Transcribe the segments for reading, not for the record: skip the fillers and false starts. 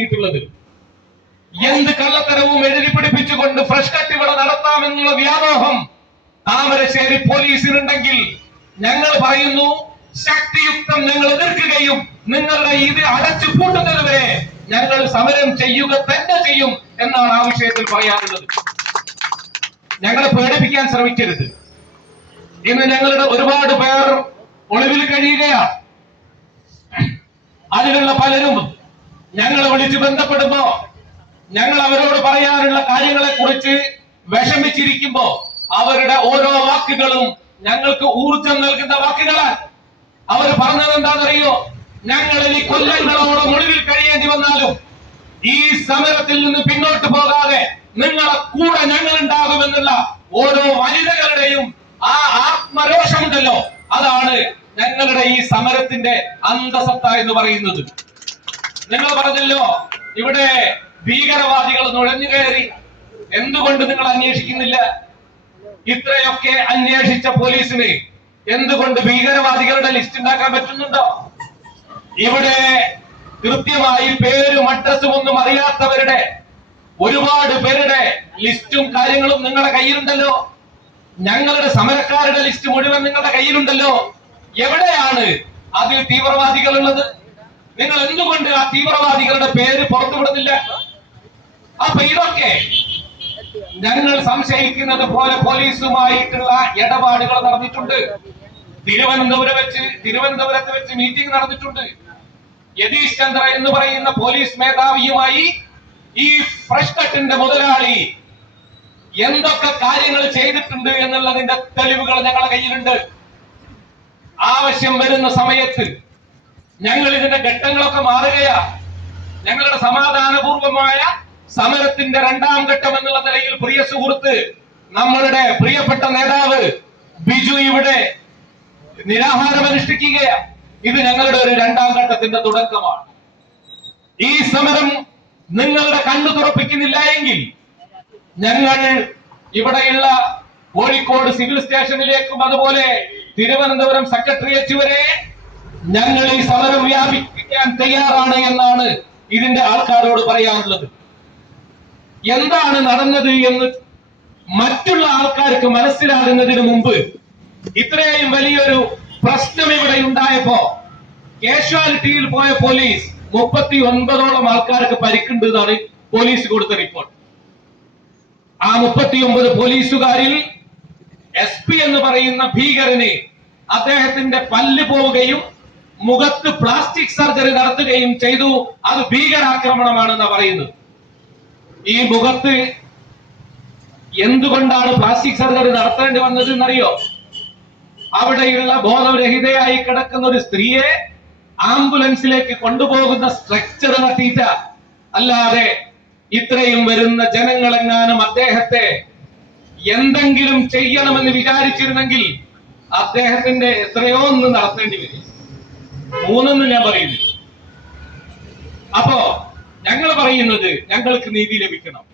ിയിട്ടുള്ളത് എന്ത് കള്ളത്തരവും എഴുതി പിടിപ്പിച്ചുകൊണ്ട് fresh cut ഇവിടെ നടത്താമെന്നുള്ള വ്യാമോഹം താമരശ്ശേരി പോലീസിനുണ്ടെങ്കിൽ ഞങ്ങൾ പറയുന്നു, ശക്തിയുക്തം ഞങ്ങൾ എതിർക്കുകയും നിങ്ങളുടെ ഇത് അടച്ചു പൂട്ടുന്നത് വരെ ഞങ്ങൾ സമരം ചെയ്യുക തന്നെ ചെയ്യും എന്നാണ് ആ വിഷയത്തിൽ പറയാനുള്ളത്. ഞങ്ങളെ പേടിപ്പിക്കാൻ ശ്രമിക്കരുത്. ഇന്ന് ഞങ്ങളുടെ ഒരുപാട് പേർ ഒളിവിൽ കഴിയുകയാണ്. അതിലുള്ള പലരും ഞങ്ങളെ വിളിച്ച് ബന്ധപ്പെടുമ്പോ ഞങ്ങൾ അവരോട് പറയാനുള്ള കാര്യങ്ങളെ കുറിച്ച് വിഷമിച്ചിരിക്കുമ്പോ അവരുടെ ഓരോ വാക്കുകളും ഞങ്ങൾക്ക് ഊർജം നൽകുന്ന വാക്കുകളാണ്. അവർ പറഞ്ഞത് എന്താണെന്നറിയോ? ഞങ്ങൾ ഇനി കൊല്ലങ്ങളോളം ഒളിവിൽ കഴിയേണ്ടി വന്നാലും ഈ സമരത്തിൽ നിന്ന് പിന്നോട്ട് പോകാതെ നിങ്ങളെ കൂടെ ഞങ്ങൾ ഉണ്ടാകുമെന്നുള്ള ഓരോ വനിതകളുടെയും ആ ആത്മരോഷമുണ്ടല്ലോ, അതാണ് ഞങ്ങളുടെ ഈ സമരത്തിന്റെ അന്തസത്ത എന്ന് പറയുന്നത്. നിങ്ങൾ പറഞ്ഞല്ലോ ഇവിടെ ഭീകരവാദികൾ നുഴഞ്ഞു കയറി, എന്തുകൊണ്ട് നിങ്ങൾ അന്വേഷിക്കുന്നില്ല? ഇത്രയൊക്കെ അന്വേഷിച്ച പോലീസിന് എന്തുകൊണ്ട് ഭീകരവാദികളുടെ ലിസ്റ്റ് ഉണ്ടാക്കാൻ പറ്റുന്നുണ്ടോ? ഇവിടെ കൃത്യമായി പേരും അഡ്രസ്സും ഒന്നും അറിയാത്തവരുടെ ഒരുപാട് പേരുടെ ലിസ്റ്റും കാര്യങ്ങളും നിങ്ങളുടെ കയ്യിലുണ്ടല്ലോ. ഞങ്ങളുടെ സമരക്കാരുടെ ലിസ്റ്റ് മുഴുവൻ നിങ്ങളുടെ കയ്യിലുണ്ടല്ലോ. എവിടെയാണ് അതിൽ തീവ്രവാദികൾ ഉള്ളത്? നിങ്ങൾ എന്തുകൊണ്ട് ആ തീവ്രവാദികളുടെ പേര് പുറത്തുവിടുന്നില്ല? അപ്പൊ ഇതൊക്കെ ഞങ്ങൾ സംശയിക്കുന്നത് പോലെ പോലീസുമായിട്ടുള്ള ഇടപാടുകൾ നടന്നിട്ടുണ്ട്. തിരുവനന്തപുരത്ത് വെച്ച് മീറ്റിംഗ് നടന്നിട്ടുണ്ട്. യതീഷ് ചന്ദ്ര എന്ന് പറയുന്ന പോലീസ് മേധാവിയുമായി ഈ ഫ്രഷ് കട്ടിന്റെ മുതലാളി എന്തൊക്കെ കാര്യങ്ങൾ ചെയ്തിട്ടുണ്ട് എന്നുള്ളതിന്റെ തെളിവുകൾ ഞങ്ങളുടെ കയ്യിലുണ്ട്. ആവശ്യം വരുന്ന സമയത്ത് ഞങ്ങൾ ഇതിന്റെ ഘട്ടങ്ങളൊക്കെ മാറുകയാ. ഞങ്ങളുടെ സമാധാനപൂർവമായ സമരത്തിന്റെ രണ്ടാം ഘട്ടം എന്നുള്ള നിലയിൽ പ്രിയ സുഹൃത്ത്, നമ്മളുടെ പ്രിയപ്പെട്ട നേതാവ് ബിജു ഇവിടെ നിരാഹാരം അനുഷ്ഠിക്കുകയാണ്. ഇത് ഞങ്ങളുടെ ഒരു രണ്ടാം ഘട്ടത്തിന്റെ തുടക്കമാണ്. ഈ സമരം നിങ്ങളുടെ കണ്ണു തുറപ്പിക്കുന്നില്ല എങ്കിൽ ഞങ്ങൾ ഇവിടെയുള്ള കോഴിക്കോട് സിവിൽ സ്റ്റേഷനിലേക്കും അതുപോലെ തിരുവനന്തപുരം സെക്രട്ടേറിയറ്റ് വരെ ഞങ്ങൾ ഈ സമരം വ്യാപിപ്പിക്കാൻ തയ്യാറാണ് എന്നാണ് ഇതിന്റെ ആൾക്കാരോട് പറയാനുള്ളത്. എന്താണ് നടന്നത് എന്ന് മറ്റുള്ള ആൾക്കാർക്ക് മനസ്സിലാകുന്നതിന് മുമ്പ് ഇത്രയും വലിയൊരു പ്രശ്നം ഇവിടെ ഉണ്ടായപ്പോ കാഷ്വാലിറ്റിയിൽ പോയ പോലീസ് 39ഓളം ആൾക്കാർക്ക് പരിക്കുണ്ട് എന്നാണ് പോലീസ് കൊടുത്ത റിപ്പോർട്ട്. ആ 39 പോലീസുകാരിൽ SP എന്ന് പറയുന്ന ഭീകരന് അദ്ദേഹത്തിന്റെ പല്ല് പോവുകയും മുഖത്ത് പ്ലാസ്റ്റിക് സർജറി നടത്തുകയും ചെയ്തു. അത് ഭീകരാക്രമണമാണെന്നാണ് പറയുന്നത്. ഈ മുഖത്ത് എന്തുകൊണ്ടാണ് പ്ലാസ്റ്റിക് സർജറി നടത്തേണ്ടി വന്നത് എന്നറിയോ? അവിടെയുള്ള ബോധരഹിതയായി കിടക്കുന്ന ഒരു സ്ത്രീയെ ആംബുലൻസിലേക്ക് കൊണ്ടുപോകുന്ന സ്ട്രക്ചർ തട്ടിയിട്ട, അല്ലാതെ ഇത്രയും വരുന്ന ജനങ്ങളെങ്ങാനും അദ്ദേഹത്തെ എന്തെങ്കിലും ചെയ്യണമെന്ന് വിചാരിച്ചിരുന്നെങ്കിൽ അദ്ദേഹത്തിന്റെ എത്രയോ ഒന്ന് നടത്തേണ്ടി വരും. 3 ഞാൻ പറയുന്നു. അപ്പോ ഞങ്ങൾ പറയുന്നത് ഞങ്ങൾക്ക് നീതി ലഭിക്കണം.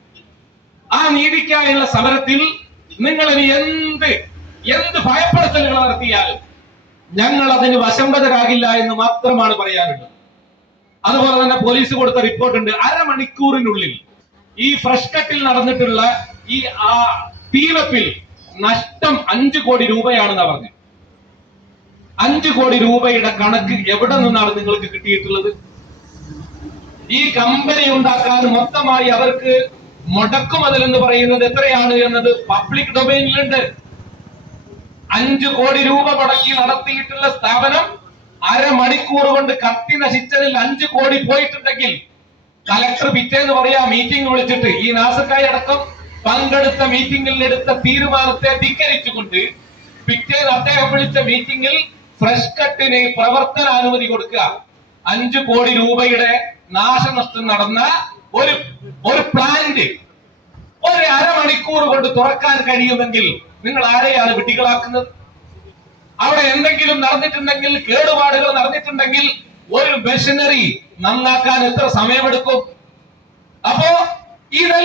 ആ നീതിക്കായുള്ള സമരത്തിൽ നിങ്ങൾ ഇനി എന്ത് ഭയപ്പെടുത്തലുകൾ നടത്തിയാലും ഞങ്ങൾ അതിന് വശംവദരാകില്ല എന്ന് മാത്രമാണ് പറയാനുള്ളത്. അതുപോലെ തന്നെ പോലീസ് കൊടുത്ത റിപ്പോർട്ട് ഉണ്ട്, അരമണിക്കൂറിനുള്ളിൽ ഈ ഫ്രഷ് കട്ടിൽ നടന്നിട്ടുള്ള ഈ തീവെപ്പിൽ നഷ്ടം 5 കോടി രൂപയാണെന്നാ പറഞ്ഞു. 5 കോടി രൂപയുടെ കണക്ക് എവിടെ നിന്നാണ് നിങ്ങൾക്ക് കിട്ടിയിട്ടുള്ളത്? ഈ കമ്പനി ഉണ്ടാക്കാൻ മൊത്തമായി അവർക്ക് മുടക്കുമുതൽ എന്ന് പറയുന്നത് എത്രയാണ് എന്നത് പബ്ലിക് ഡൊമൈനിലുണ്ട്. 5 കോടി രൂപ മുടക്കി നടത്തിയിട്ടുള്ള സ്ഥാപനം അരമണിക്കൂർ കൊണ്ട് കത്തി നശിച്ചതിൽ 5 കോടി പോയിട്ടുണ്ടെങ്കിൽ കലക്ടർ പിറ്റേന്ന് പറയാ മീറ്റിംഗ് വിളിച്ചിട്ട് ഈ നാസക്കായി അടക്കം പങ്കെടുത്ത മീറ്റിംഗിൽ എടുത്ത തീരുമാനത്തെ ധിക്കരിച്ചുകൊണ്ട് പിറ്റേന്ന് അദ്ദേഹം വിളിച്ച മീറ്റിംഗിൽ ഫ്രഷ് കട്ടിന് പ്രവർത്തനാനുമതി കൊടുക്കുക. 5 കോടി രൂപയുടെ നാശനഷ്ടം നടന്ന ഒരു പ്ലാന്റ് ഒരു അരമണിക്കൂർ കൊണ്ട് തുറക്കാൻ കഴിയുമെങ്കിൽ നിങ്ങൾ ആരെയാണ് വിട്ടികളാക്കുന്നത്? അവിടെ എന്തെങ്കിലും നടന്നിട്ടുണ്ടെങ്കിൽ, കേടുപാടുകൾ നടന്നിട്ടുണ്ടെങ്കിൽ ഒരു മെഷീനറി നന്നാക്കാൻ എത്ര സമയമെടുക്കും? അപ്പോ ഇതെല്ലാം